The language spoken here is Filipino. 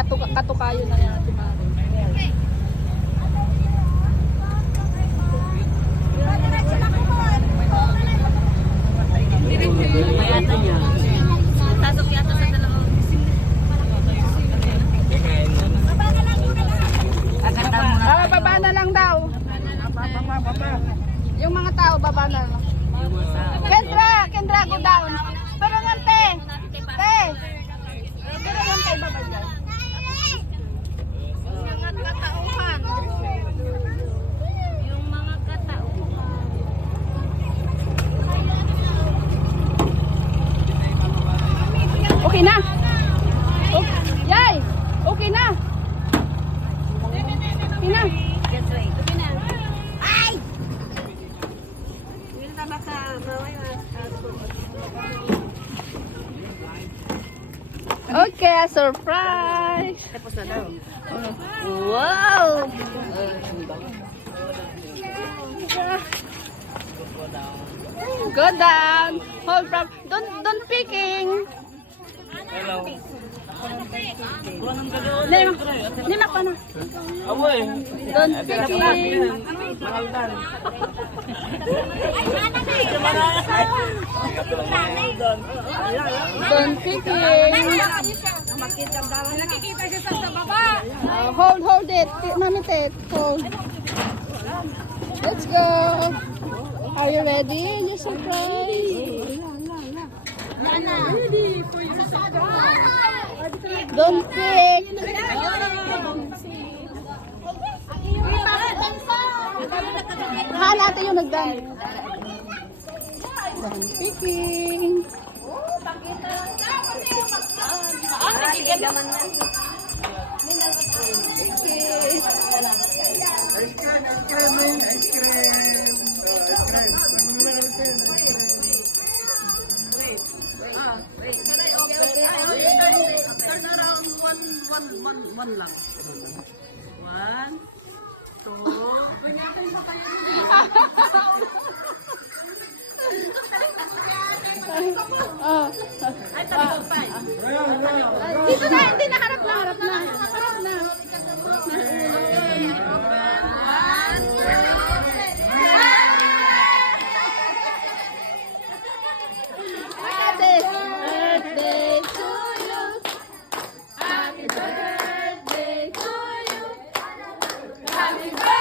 Katukayo na yan. Mayata niya. Tasok yata sa dalawang. Baba na lang daw. Yung mga tao, baba na lang. Kendra, go down. Pero nga, te. Pero nga, te, baba dyan. Yung mga katauhan. Yung mga katauhan. Okay na. Yay! Okay na. Okay na. That's right. Okay na. Ay! Will na baka baway Okay, a surprise. tapos na daw. Wow! Go down. Hold from. Don't picking. Hello. Lima pa na. Awoy. Don't picking. Mahaldan. Don't picking. Nakikita siya sa baba. Hold it. Mami Tet, hold. Let's go. Are you ready? Your surprise. Don't pick. Natin yung nagdan. Don't picking. Turn around one lang. 1, 2. Ay, talikod pa. Dito na, hindi na, harap na, harap na. Harap na. Birthday to you. Happy birthday to you. Happy birthday.